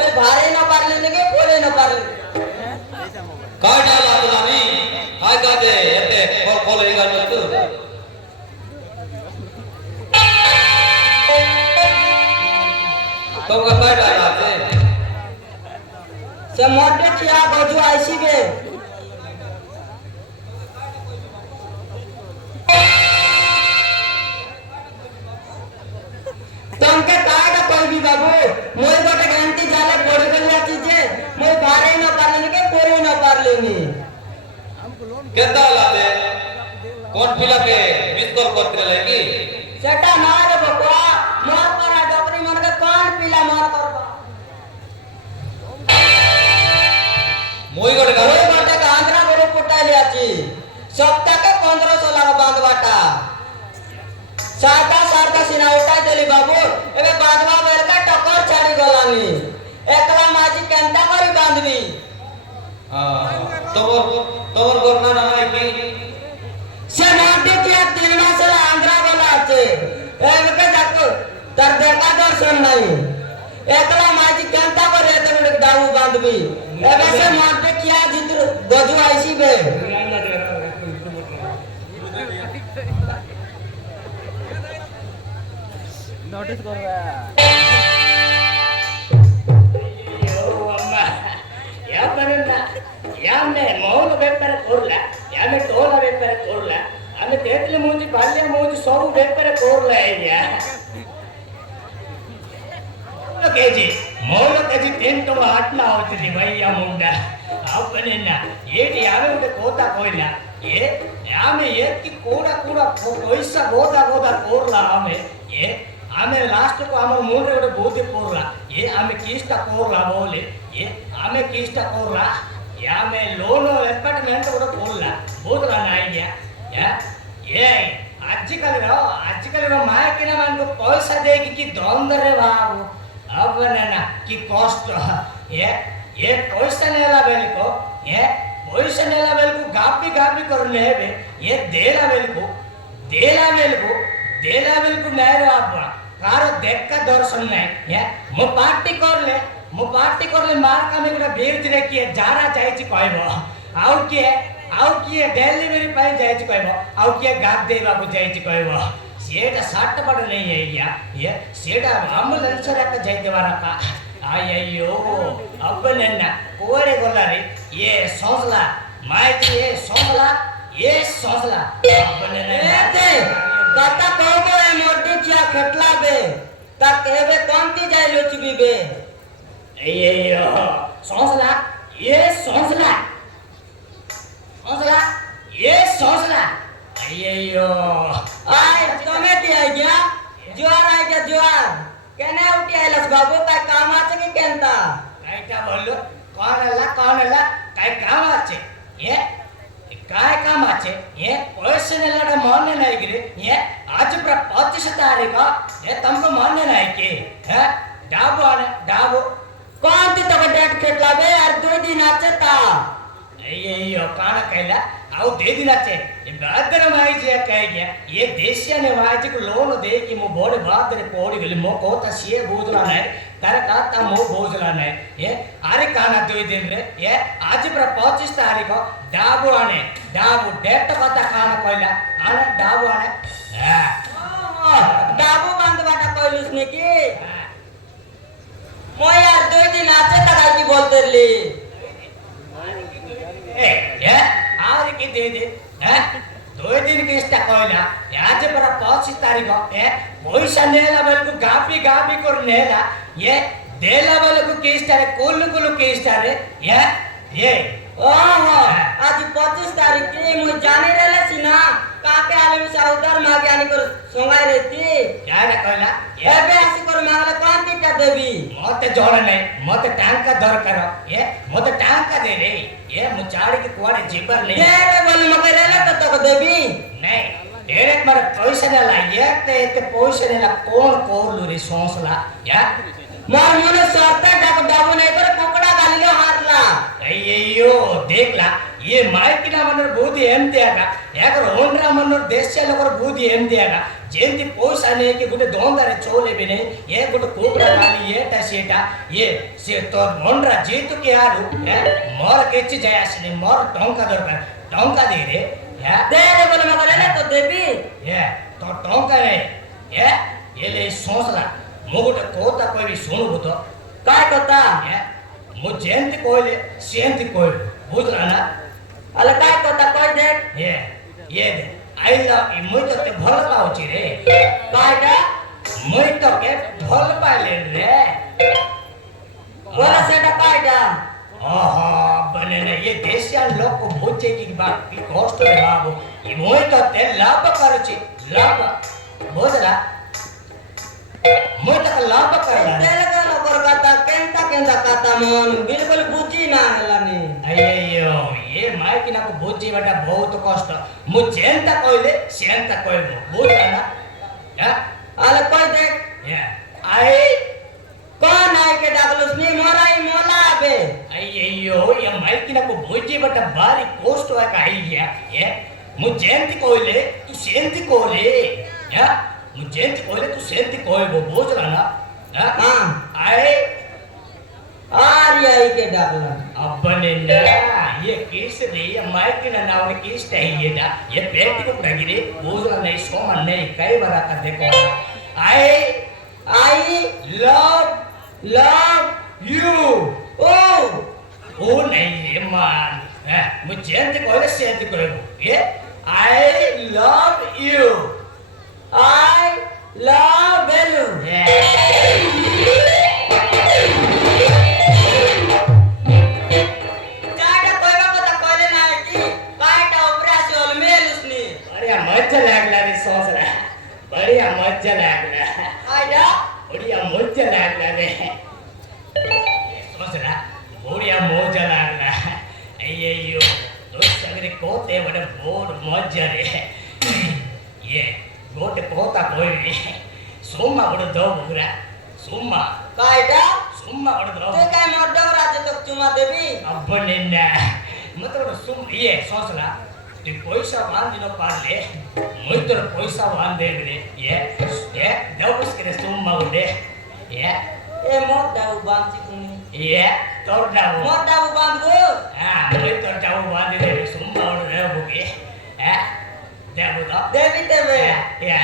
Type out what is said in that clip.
ওই ভারে না পারলে নাকি পড়ে না পারলে काय डाला तुला मी काय का ते येते कॉल कॉल हे गाणं तू तो काय डाला ते সে মধ্যে ছিয়া গজু আইসিবে तुमके कायदा कहबी बाबू मोय गोटे घंटी जाले पड़े गलिया चीजे मोय भारे न पारले के पोरे न पारले नी केता लाते कौन पिला के मिस कॉल करते लेगी सेटा मार बकवा मोर करा डोकरी मन के कौन पिला मोर करबा मोई गड़े मोय गोटे का आंध्रा बड़े पुटाली आची सप्ताह के 1500 लाख बांधवाटा साता साता सिना उठा देली बाबू एबे बांधवा बेलका टक्कर छाड़ी गलानी एकला माजी केंता करी बांधवी तोवर करना ना है कि से नाटे किया 3 मास से आंध्रा गला आछे एबे जाको तर देखा दर्शन नहीं एकला माजी केंता करे तने दाऊ बांधवी एबे से नाटे किया जितु गजु आईसी बे नोटिस कर रहा है यो अम्मा या बरना या मैं मौन व्यापार कोरला या मैं टोला व्यापार कोरला आम्ही तेतले मोजी बाल्य मोजी सब व्यापार कोरला या केजी मौन केजी 10 तो आत्मा होती भैया मुंडा अपने ना ये यावे उठे कोता कोइला ये आमे ये की कोड़ा कोड़ा पैसा गोदा गोदा कोरला आमे ये आमे लास्ट को आमे मूंडे उठे बोधे कोरला ये आमे कीस्टा कोरला बोले ये आमे कीस्टा कोरला या मैं लोन अपार्टमेंट उठे कोरला बोधला नहीं या ये आजकल रो माय के ना मन को पैसा देगी कि दंदरे बाबू अब ना कि कष्ट ये पैसा नेला बेल को ये पैसा नेला बेल को गापी करने है ये देला बेल को नहीं रो आप कारो देख का दर्शन नहीं ये मो पार्टी कर ले मार का में गुड़ा बेर दिले कि जारा चाहिए कहबो आउ किए डेलीवरी पाई जाइए कहबो आउ किए गाप दे बाबू जाइए कहबो सेटा सट पड़ नहीं है ये सेटा एम्बुलेंस रख जाइते वाला अಯ್ಯೋ ಅಪ್ಪನನ್ನ ಕೋರೆ ಗೊಲ್ಲಾರಿ ये सोसला माइक ये सोसला अಪ್ಪನನ್ನ एते कता कहबो ए मोटी चिया खटला बे ता कहबे कोनती जाय लोचबी बे अయ్యో सोसला अయ్యో आय तमे ती आ गया ज्वार केने उठी आइलस बाबू काय काम आछे की केनता कायटा बोललो कौन अल्ला काय काम आछे ये काय काम आछे ये पैसे नेलाडा मान्य नहीं गिरे ये आज पूरा 25 तारीख ये तुमको मान्य नहीं के है डाबो कोनती तो डेट खटला बे यार 2 दिन आछे ता अయ్యో काना कहला आउ दे दिन आछे ये बादर माई जे कह गया ये देशिया ने वाजी को लोन दे कि मो बोड़े बादर पोड़ी गली मो कोता सिए बोझला नहीं तारे काता मो बोझला नहीं ये अरे काना 2 दिन रे ये आज पूरा 25 तारीख डाबो डेट कथा काना कहला आना डाबो आने डाबू बंद बाटा कहलुस ने की मो यार 2 दिन आछे ता काय की बोलते ली ये आरे की दे हैं 2 दिन की इष्टा कहला आज पूरा 25 तारीख है पैसा नेला बेल को गापी कर नेला ये देला बेल को की इष्टा रे कुल की इष्टा रे ये ओहो आज 25 तारीख की मु जाने रहले सिना काके आले में साउदार मागे आनी कर सोंगाई रहती यार कहला ये बे आसी कर मांगले कांती का देवी मते जोड़ नहीं मते टांका दरकार ये मते टांका दे रे ये मुचाड़ी के कुआड़े जीबर नहीं ये रे बोले मके रहले तो देवी नहीं डायरेक्ट मारे पैसा नेला ये ते पैसा नेला कौन कोरलु रे सोसला या मार मोने सरता डाबू नहीं कर कोकड़ा गालिलो हारला अయ్యో देखला ये माइकिना मनर बूदी एमती आगा याकर ओनरा मनर देश लोकर बूदी एमती आगा जेंति पोस आने के गुटे दोंदारे चोले बिने ये गुटे कोबरा गाली ये टसेटा ये से तो ओनरा जीतु के यारू मोर केची जायासने मोर टोंका दरकार टोंका दे रे दे रे बोले मगले ले तो देबी ये तो टोंका रे ये ले सोचला मोगुटे कोता कोई भी सुनु बुतो काय कोता मु जेंति कोइले सेंति कोइले बुझला ना अले काय कोता कोई दे ये दे आई लव मुई तो ते भल पाउची रे कायटा मुई तो के भल पाले रे बोला सेटा कायटा ओहो बने ने ये देशिया लोग को बुझे की बात की कष्ट रे बाबू ये मुई तो ते लाभ करूची लाभ बुझला मुई तो लाभ करला तेरे का नौकर काता केंता काता मन बिल्कुल बुझी ना हलानी अय्यो ये माइकिना को बुझी बटा बहुत कष्ट मु जेंता कोइले सेंता कोइबो बुझला ना अले कोई देख ये आई कौन आई के डागलुस नी मोराई मोला बे अय्यो ये माइकिना को बुझी बटा बारी कष्ट है का आई ये मु जेंती कोइले तू सेंती कोइले या मु जेंती कोइले तू सेंती कोइबो बुझला ना हां आई आरी आई के डागलन अब्बने ना ये किस रे ये माइकिना नाव ने किस चाहिए ना ये पेट को डगिरे बुझला नहीं सोमन नहीं कई बार का देखो आई लव यू ओ नहीं ये मान मुझे जेंती कोइले सेंती कोइबो ये I love you I love बेलू चाटा कोइबा को ता कोइले ना की कायटा उपरासी होल मेलुसनी बढ़िया मजा लागला रे सोचला बढ़िया मजा लागला आइडा बढ़िया मजा लागला रे सोचला बढ़िया मजा लागला अय्यो दोस्त सगरे कोते बड़े बोर मजा रे ये गोटे कोता कोई सोमा बड़े दो बुगरा सोमा कायटा सोमा बड़े दो ते काय मडवरा जे तो चुमा देबी अब्बने ना मतलब सुम ये सोचला तू पैसा बांध दिनो पाले मुई तो पैसा बांध दे रे ये दबस करे सुम माउडे ये ए मोडाउ बांची कुनी ये तोर डाउ मोडाउ बांधगो हां मुई तो डाउ बांध दे रे सुम माउड रे बुके देबो तो देबी देबे ये